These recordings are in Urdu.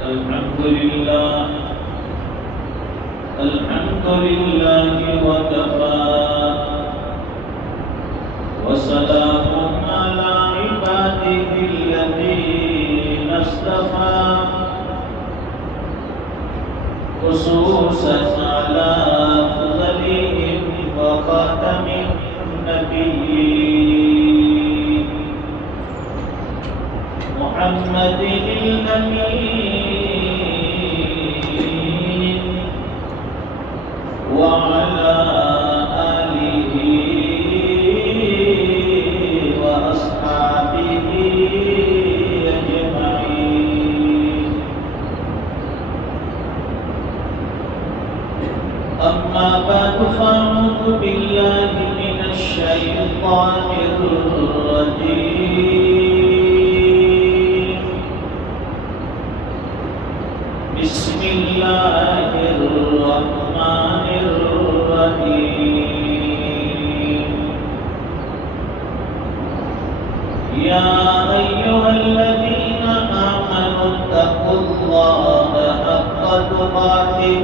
الحمد لله وكفى وسلام على عباده الذين اصطفى خصوصا على أفضلهم وخاتم النبيين محمد الأمين وعلى آله وأصحابه أجمعين. أما بعد فأعوذ بالله من الشيطان الرجيم. بسم الله الرحمن الرحيم. يا أيها الذين آمنوا اتقوا الله حق تقاته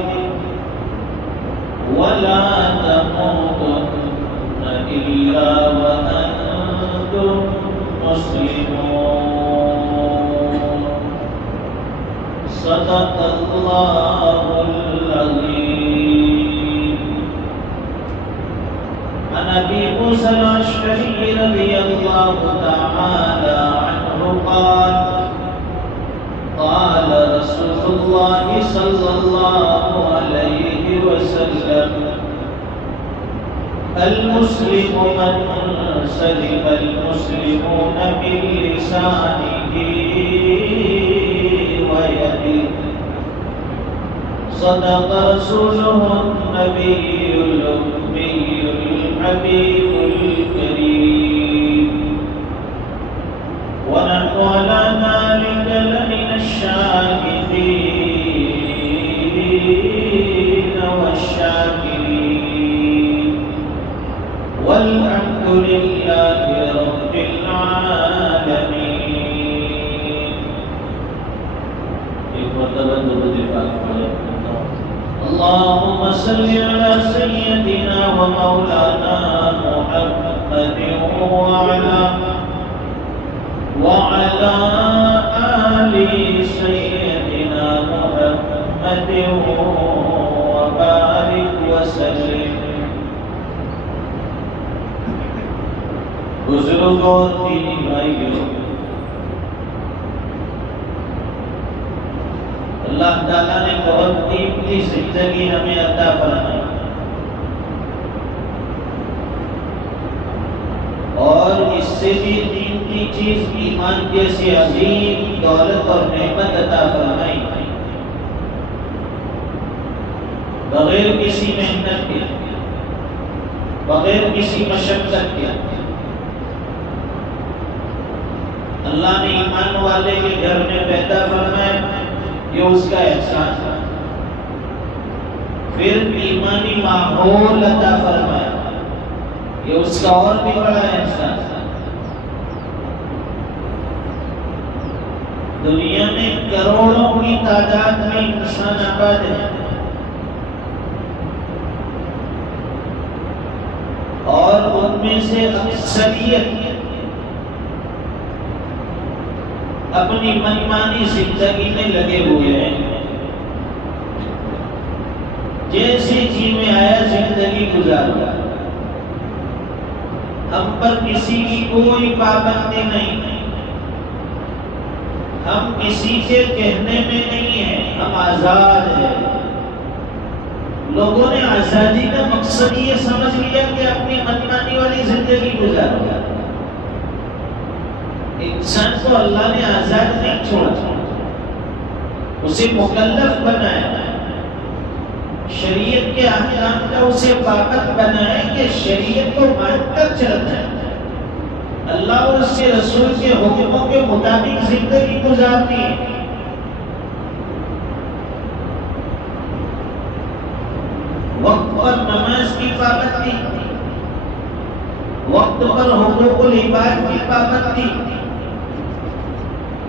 ولا تموتن إلا وأنتم مسلمون. صدق الله العظيم. عن أبي موسى الأشعري رضي الله تعالى عنه قال قال رسول الله صلى الله عليه وسلم المسلم من سلم المسلمون من لسانه ويده. صدق رسوله النبي الأمي الحبيب الكريم. ونحن على ذلك لمن الشاهدين والشاكرين والحمد لله رب العالمين. ایک مرتبہ درود پاک پڑھیں. اللهم صل على سيدنا ومولانا محمد وعلى آل سيدنا محمد وبارك وسلم. بزرگوں دینی بھائیوں، اللہ تعالیٰ نے بہت قیمتی زندگی ہمیں عطا فرمائی اور اس سے بھی قیمتی چیز ایمان جیسی عظیم دولت اور نعمت عطا فرمائی بغیر کسی محنت کے، بغیر کسی مشقت کے. اللہ نے ایمان والے کے گھر میں پیدا فرمایا، یہ اس کا احسان تھا. پھر ایمانی ماحول عطا فرمایا، یہ اس کا اور بھی بڑا احسان تھا. دنیا میں کروڑوں کی تعداد میں انسان آباد ہیں اور ان میں سے اکثریت اپنی منمانی زندگی میں لگے ہوئے ہیں. جیسے جی میں آیا زندگی گزارا. ہم پر کسی کی کوئی پابندی نہیں، ہم کسی کے کہنے میں نہیں ہیں، ہم آزاد ہیں. لوگوں نے آزادی کا مقصد یہ سمجھ لیا کہ اپنی منمانی والی زندگی گزارو. انسان کو اللہ نے آزاد نہیں چھوڑا، اسے مکلف بنایا، شریعت کے احکام کا اسے پابند بنایا کہ شریعت کو مان کر چلنا ہے، اللہ اور اس کے رسول کے حکموں کے مطابق زندگی گزارنی ہے. وقت پر نماز کی پابندی، وقت پر حقوق العباد کی پابندی،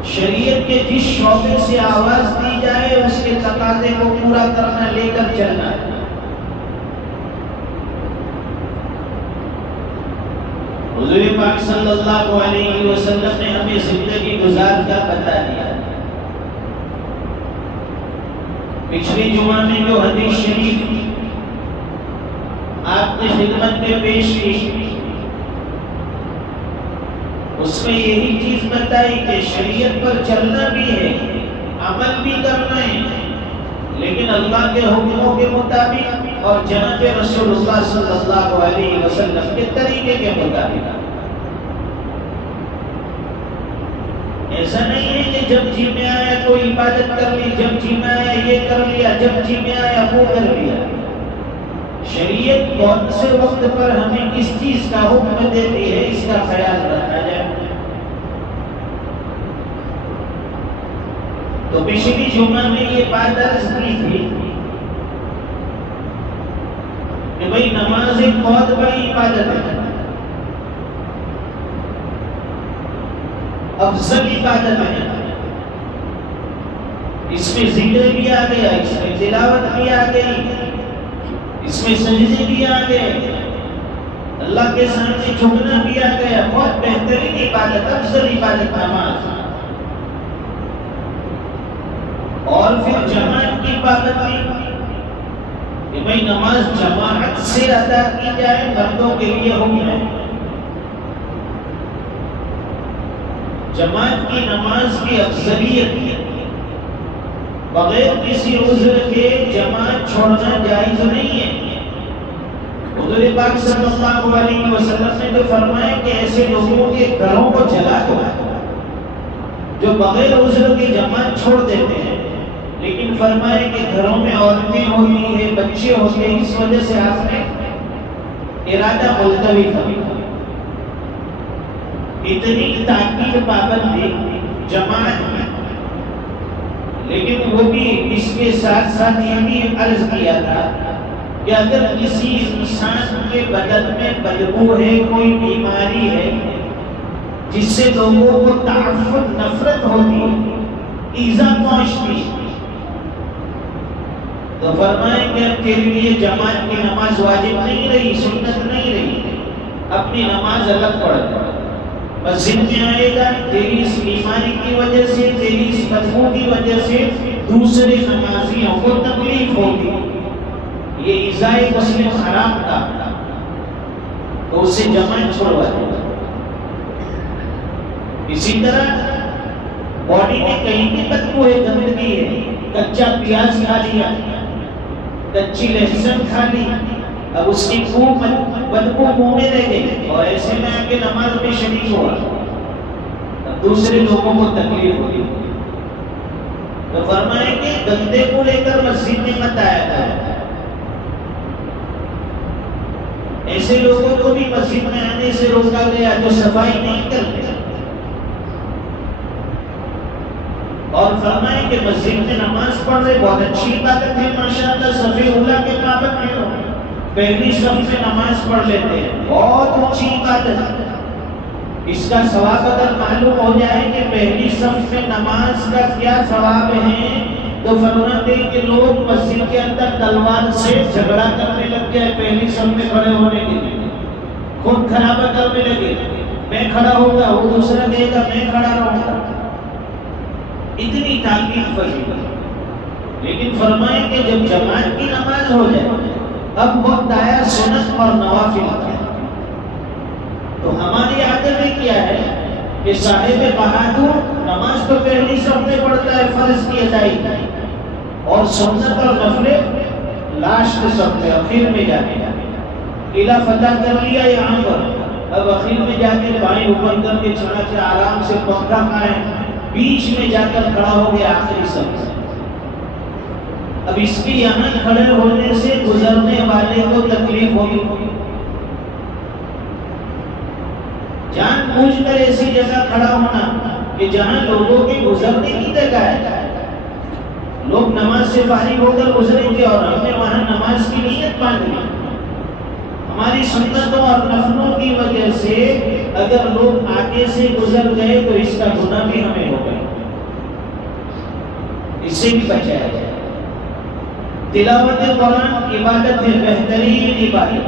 شریعت کے جس شعبے سے آواز دی جائے اس کے تقاضے کو پورا کرنا، لے کر چلنا۔ حضور پاک صلی اللہ علیہ وسلم نے ہمیں زندگی گزار کا بتا دیا۔ پچھلی جمعہ میں جو حدیث شریف آپ نے خدمت میں پیش کی، اس میں یہی چیز بتائی کہ شریعت پر چلنا بھی ہے، عمل بھی کرنا ہے، لیکن اللہ کے حکموں کے مطابق اور جناب رسول اللہ صلی اللہ علیہ وسلم کے طریقے کے مطابق۔ ایسا نہیں ہے کہ جب جی میں آیا تو عبادت کر لی، جب جی میں آیا یہ کر لیا، جب جی میں آیا وہ کر لیا۔ شریعت کون سے وقت پر ہمیں کس چیز کا حکم دیتی ہے، اس کا خیال رکھا جائے۔ تو پچھلی جمعہ میں یہ بات عرض کی تھی کہ بھئی نماز ایک بہت بڑی عبادت ہے، افضل عبادت ہے۔ اس میں ذکر بھی آ گیا، اس میں تلاوت بھی آ گئی، اس میں سجدے بھی آ گئے، اللہ کے سامنے جھکنا بھی آ گیا۔ بہت بہترین عبادت، افضل عبادت نماز۔ اور پھر جماعت کی پابندی کہ بھئی نماز جماعت سے ادا کی جائے، مردوں کے لیے حکم ہے۔ جماعت کی نماز کی افضلیت بغیر کسی عذر کے جماعت چھوڑنا جائز نہیں ہے۔ حضور پاک صلی اللہ علیہ وسلم نے تو فرمایا کہ ایسے لوگوں کے گھروں کو جلا دو جو بغیر عذر کے جماعت چھوڑ دیتے ہیں، لیکن فرمایا کہ گھروں میں عورتیں ہوتی ہیں، بچے ہوتے ہیں، اس وجہ سے آپ نے ارادہ ملتوی فرمایا۔ اتنی تاکید پابندی جماعت میں، لیکن وہ بھی اس کے ساتھ ساتھ یہ بھی عرض کیا تھا کہ اگر کسی انسان کے بدن میں بدبو ہے، کوئی بیماری ہے جس سے لوگوں کو تعفن، نفرت ہوتی ہے، ایذا پہنچتی ہے، تو فرمائیں کہ اب تیرے لیے جماعت کی نماز واجب نہیں رہی، سنت نہیں رہی، اپنی نماز الگ پڑھ دے۔ مسجد میں آئے گا، تیری اس بیماری کی وجہ سے، تیری اس بدبو کی وجہ سے دوسرے نمازیوں کو تکلیف ہوگی، یہ ایذائے مسلم حرام تھا، تو اسے جماعت چھوڑوا دے۔ اسی طرح باڈی میں کہیں بھی بدبو ہے، گندگی ہے، کچا پیاز کھا لیا، کچی لہسن کھا لی، اب اس کی خوب بدبو منہ میں رہ گئی، اور ایسے میں آ کے نماز میں شریک ہوا، اب دوسرے لوگوں کو تکلیف ہوگی۔ تو فرمائیں کہ گندے کو لے کر مسجد میں مت آیا تھا، ایسے لوگوں کو بھی مسجد میں آنے سے روکا گیا جو صفائی نہیں کرتے۔ اور فرمائیں کہ مسجد میں نماز پڑھ رہے، بہت اچھی عبادت ہے ماشاءاللہ، صف اولیٰ کے پابند ہیں، لوگ پہلی صف میں نماز پڑھ لیتے ہیں، بہت اچھی عبادت ہے۔ اس کا ثواب اگر معلوم ہو جائے کہ پہلی صف میں نماز کا کیا ثواب ہے، تو فرماتے ہیں کہ لوگ مسجد کے اندر تلوار سے جھگڑا کرنے لگ گئے پہلی صف میں کھڑے ہونے کے لیے، خود خرابہ کرنے لگے، میں کھڑا ہوگا، وہ دوسرا کہے گا میں کھڑا رہوں گا، اتنی تاکید فضیلت۔ لیکن فرمائیں کہ جب جماعت کی نماز ہو جائے، اب وقت آیا سنت اور نوافل کا، تو ہماری عادت میں کیا ہے کہ صاحب بہادر نماز تو پہلی صف میں پڑھتا ہے فرض کی ادائیگی، اور سنت اور نفل لاسٹ صف میں، اخیر میں جا کے قلعہ فتح کر لیا یہاں پر، اب اخیر میں جا کے بائیں اوپر کر کے چڑھا کے آرام سے پنکھا کھائیں، بیچ میں جا کر کھڑا ہو گیا آخری صف۔ اب اس کے یہاں کھڑے ہونے سے گزرنے والے کو تکلیف ہوگی، جان بوجھ کر ایسی جگہ کھڑا ہونا کہ جہاں لوگوں کے گزرنے کی جگہ ہے، لوگ نماز سے فارغ ہو کر گزریں گے اور ہم نے وہاں نماز کی نیت باندھ لی، ہماری سنتوں اور نفلوں کی وجہ سے اگر لوگ آگے سے گزر گئے تو اس کا گناہ بھی ہمیں ہوگا۔ اس سے بھی بچایا جائے۔ تلاوت قرآن عبادت ہے، بہترین عبادت،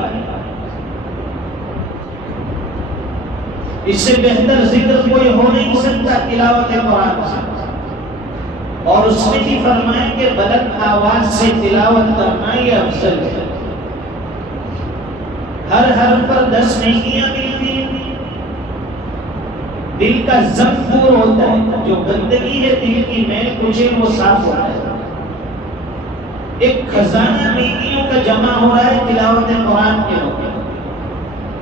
اس سے بہتر ذکر کوئی ہو نہیں سکتا تلاوت قرآن سے۔ اور اس میں بھی فرمایا کہ بلند آواز سے تلاوت کرنا یہ افضل ہے، ہر حرف پر 10 نیکیاں ملتی ہیں، دل کا ضبط دور ہوتا ہے، جو گندگی ہے دل کی میل کچیل وہ صاف ہوتا ہے، ایک خزانہ نیکیوں کا جمع ہو رہا ہے تلاوت قرآن کے وقت۔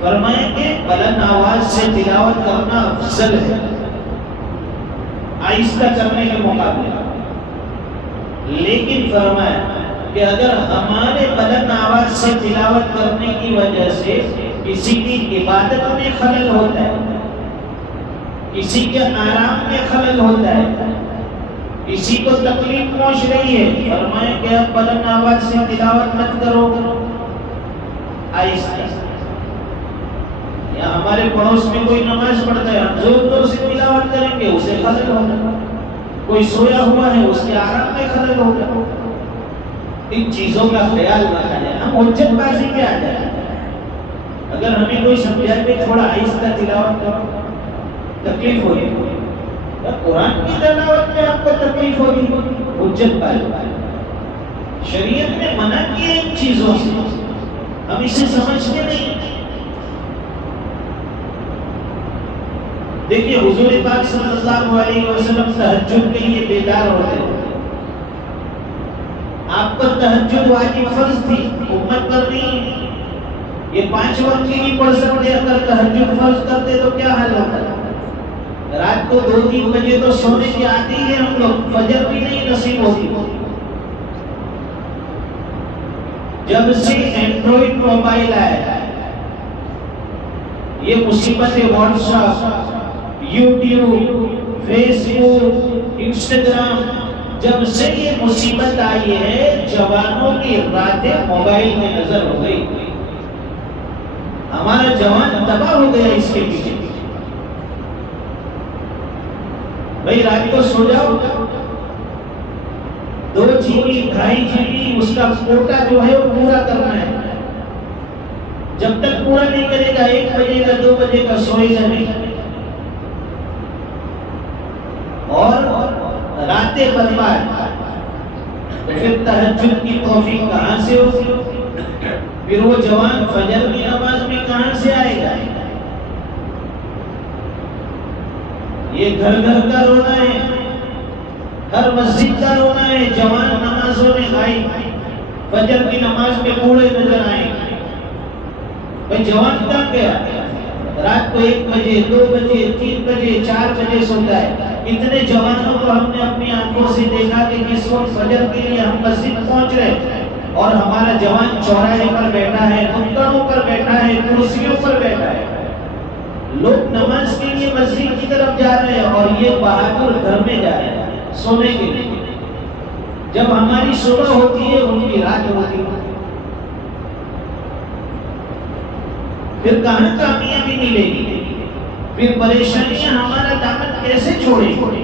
فرمایا کہ بلند آواز سے تلاوت کرنا افضل ہے آہستہ کرنے کے مقابلے، لیکن فرمایا کہ اگر ہمارے بلند آواز سے تلاوت کرنے کی وجہ سے کسی کی عبادت میں خلل ہوتا ہے، کسی کے آرام میں خلل ہوتا ہے، کسی کو تکلیف پہنچ رہی ہے، فرمایا کہ اب بلند آواز سے تلاوت مت کرو، آہستہ۔ یا ہمارے پڑوس میں کوئی نماز پڑھتا ہے، ہم زور زور سے تلاوت کریں گے، اسے خلل ہوگا، کوئی سویا ہوا ہے اس کے آرام میں خلل ہوگا۔ ان چیزوں کا خیال رکھا جائے، ہم حجت بازی پہ آ جائیں۔ اگر ہمیں کوئی سمجھائے کہ تھوڑا آہستہ تلاوت کرو، تکلیف ہوگی، قرآن کی تلاوت میں آپ کو تکلیف ہوگی، حجت بازی۔ شریعت نے منع کیا ان چیزوں سے، ہم اسے سمجھتے نہیں۔ دیکھیے حضور پاک صلی اللہ علیہ وسلم تہجد کے لیے بیدار ہوتے ہیں، آپ پر تہجد واجب فرض تھی، امت پر نہیں۔ یہ 5 وقت کی نہیں پڑھ سکتے، اگر تہجد فرض کرتے تو کیا حال ہوتا؟ رات کو 2-3 بجے تو سونے کی عادی ہے ہم لوگ، فجر بھی نہیں نصیب ہوتی۔ جب سے اینڈرائڈ موبائل آیا، یہ مصیبت واٹس ایپ، یوٹیوب، فیس بک، انسٹاگرام، جب سے یہ مصیبت آئی ہے جوانوں کی راتیں موبائل میں نظر ہو گئی، ہمارا جوان تباہ ہو گیا اس کے پیچھے۔ بھائی رات کو سو جاؤ، 2 GB 2.5 GB اس کا کوٹا جو ہے وہ پورا کرنا ہے، جب تک پورا نہیں کرے گا 1 بجے کا 2 بجے کا سوئے گا نہیں، اور راتیں برباد۔ تو پھر تہجد کی توفیق کہاں سے ہوگی؟ پھر وہ جوان فجر کی نماز میں کہاں سے آئے گا؟ یہ گھر گھر کا رونا ہے، ہر مسجد کا رونا ہے، جوان نمازوں میں غائب، فجر کی نماز میں بوڑھے نظر آئیں گے۔ بھائی جوان کہاں گیا؟ رات کو 1 بجے 2 بجے 3 بجے 4 بجے سوتا ہے۔ اتنے جوانوں کو ہم نے اپنی آنکھوں سے دیکھا کہ جس وقت فجر کے لیے ہم مسجد پہنچ رہے اور ہمارا جوان چوراہے پر بیٹھا ہے، کنکڑوں پر بیٹھا ہے، کرسیوں پر بیٹھا ہے۔ لوگ نماز کے لیے مسجد کی طرف جا رہے ہیں اور یہ بہادر گھر میں جا رہے ہیں سونے کے لیے۔ جب ہماری صبح ہوتی ہے ان کی رات ہوتی ہے، پھر کہاں کامیابی ملے گی؟ پھر پریشانیاں ہمارا دامن کیسے چھوڑیں گے؟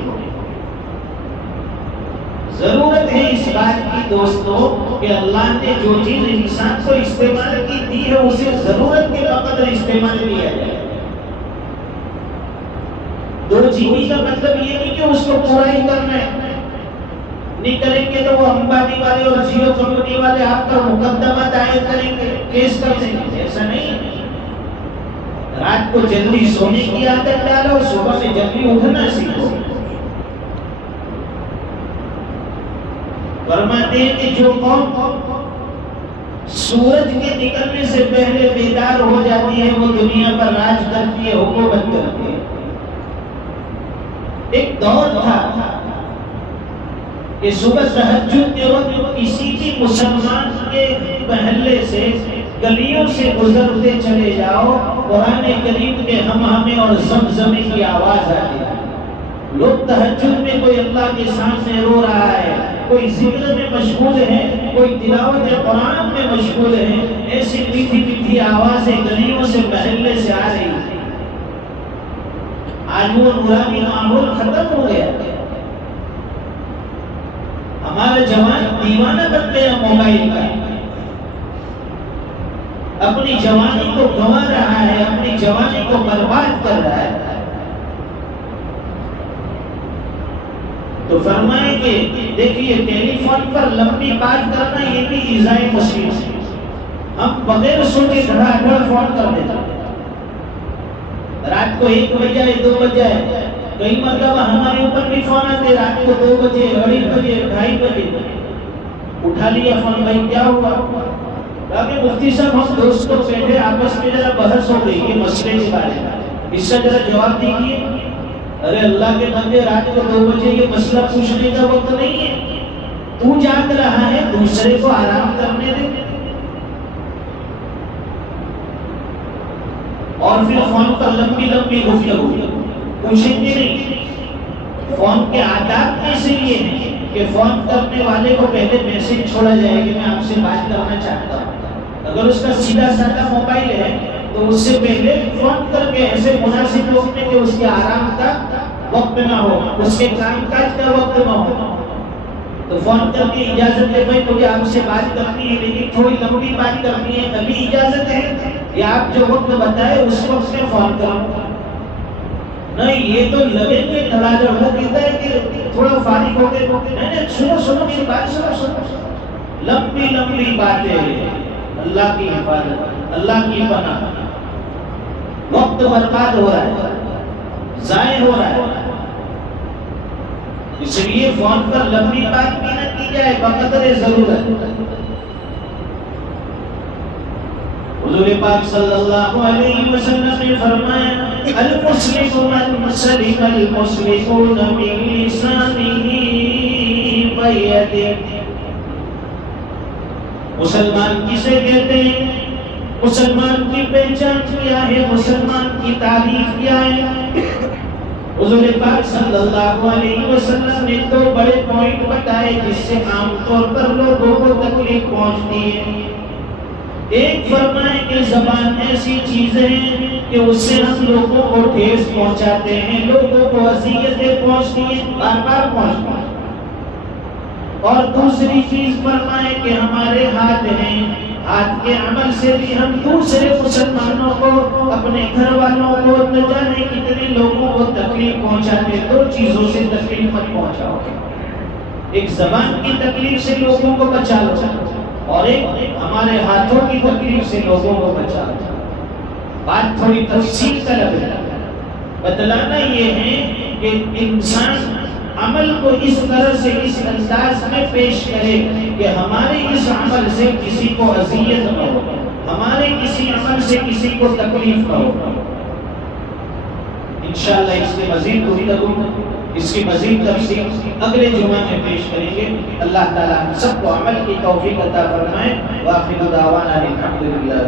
ضرورت ہے اس بات کی دوستو کہ اللہ نے جو چیز انسان کو استعمال کی دی ہے اسے ضرورت کے بقدر استعمال کیا جائے۔ 2 GB کا مطلب یہ نہیں کہ اس کو پورا ہی کرنا ہے، نہیں کریں گے تو وہ امبانی والے اور جیو کمپنی والے آپ کا مقدمہ دائر کریں گے، کیس کر دیں گے۔ ایسا نہیں، رات کو جلدی سونے کی عادت ڈالو، صبح سے جلدی اٹھنا سیکھو۔ فرماتے ہیں کہ جو قوم سورج کے نکلنے سے پہلے بیدار ہو جاتی ہے وہ دنیا پر راج کرتی ہے، حکومت کرتی ہے۔ ایک دور تھا کہ صبح تہجد کے وقت کسی بھی مسلمان کے محلے سے گلیوں سے گزرتے چلے جاؤ، قرآن کریم کے ہمہمے اور زمزمے کی آواز آتی ہے۔ لوگ تہجد میں کوئی اللہ کے سامنے رو رہا ہے، کوئی ذکر میں مشغول ہے، کوئی تلاوت قرآن میں مشغول ہے، ایسی میٹھی میٹھی آوازیں گلیوں سے محلے سے آ رہی ہیں۔ آج وہ نورانی ماحول ختم ہو گیا۔ ہمارا جوان دیوانہ بن گیا موبائل کا، اپنی جوانی کو گنوا رہا ہے، اپنی جوانی کو برباد کر رہا ہے۔ تو فرمائیں کہ دیکھیے ٹیلی فون پر لمبی بات کرنا یہ بھی ایذائے مسلم ہے۔ ہم بغیر سوچے دھڑا دھڑ فون کر دیتے ہیں، رات کو 1 بجے 2 بجے، کئی مرتبہ ہمارے اوپر بھی فون آتے رات کو 2 بجے 2:30 بجے 2:30 بجے، اٹھا لیا فون، بھائی کیا ہوا؟ کہ مفتی صاحب ہم دوست کو بیٹھے آپس میں ذرا بحث ہو گئی یہ مسئلے کے بارے میں، اس سے ذرا جواب دیجیے۔ ارے اللہ کے بندے رات کو 2 بجے یہ مسئلہ پوچھنے کا وقت نہیں ہے، تو جاگ رہا ہے، دوسرے کو آرام کرنے دے۔ اور پھر فون پر لمبی لمبی گفتگو، پوچھیں گے نہیں۔ فون کے آداب میں سے یہ ہے کہ فون کرنے والے کو پہلے میسج چھوڑا جائے کہ میں آپ سے بات کرنا چاہتا ہوں۔ اگر اس کا سیدھا سادہ موبائل ہے تو اس سے پہلے فون کر کے ایسے مناسب وقت میں کہ اس کے آرام کا وقت نہ ہو، اس کے کام کاج کا وقت نہ ہو، تو فون کر کے اجازت دے بھائی مجھے آپ سے بات کرنی ہے لیکن تھوڑی لمبی بات کرنی ہے، ابھی اجازت ہے یا آپ جو وقت بتائے اس وقت میں فون کروں؟ نہیں، یہ تو لگیں گے دھڑادھڑ۔ وہ کہتا ہے کہ تھوڑا فارغ ہو گئے، نہیں سنو میری بات سنو، لمبی لمبی باتیں، اللہ کی حفاظت، اللہ کی پناہ، وقت برباد ہو رہا ہے، ضائع ہو رہا ہے۔ اس لیے فون پر لمبی بات بھی نہ کی جائے بقدر ضرورت۔ حضور پاک صلی اللہ علیہ وسلم نے فرمایا المسلم من سلم المسلمون من لسانه ويده۔ مسلمان کسے کہتے ہیں؟ مسلمان کی پہچان کیا ہے؟ مسلمان کی تعریف کیا ہے؟ حضور پاک صلی اللہ علیہ وسلم نے 2 بڑے پوائنٹ بتائے جس سے عام طور پر لوگوں کو تکلیف پہنچتی ہے۔ ایک فرمائے کہ زبان ایسی چیز ہے کہ اس سے ہم لوگوں کو ٹھیس پہنچاتے ہیں، لوگوں کو اذیتیں پہنچتی ہیں، بار بار پہنچتی ہیں۔ اور دوسری چیز فرمائے کہ ہمارے ہاتھ ہیں، ہاتھ کے عمل سے بھی ہم دوسرے مسلمانوں کو، اپنے گھر والوں کو، نہ جانے کتنے لوگوں کو تکلیف پہنچاتے۔ 2 چیزوں سے تکلیف مت پہنچاؤ، ایک زبان کی تکلیف سے لوگوں کو بچا لو اور ایک ہمارے ہاتھوں کی تکلیف سے لوگوں کو بچا لو۔ بات تھوڑی تفصیل طلب ہے، بتلانا یہ ہے کہ انسان عمل کو اس طرح سے اس انداز میں پیش کرے کہ ہمارے اس عمل سے کسی کو اذیت نہ ہو، ہمارے کسی عمل سے کسی کو تکلیف نہ ہو۔ انشاءاللہ اس کے مزید گفتگو، اس کی مزید تفصیل اگلے جمعہ میں پیش کریں گے۔ اللہ تعالیٰ ہم سب کو عمل کی توفیق عطا فرمائے۔ وآخر دعوانا الحمدللہ۔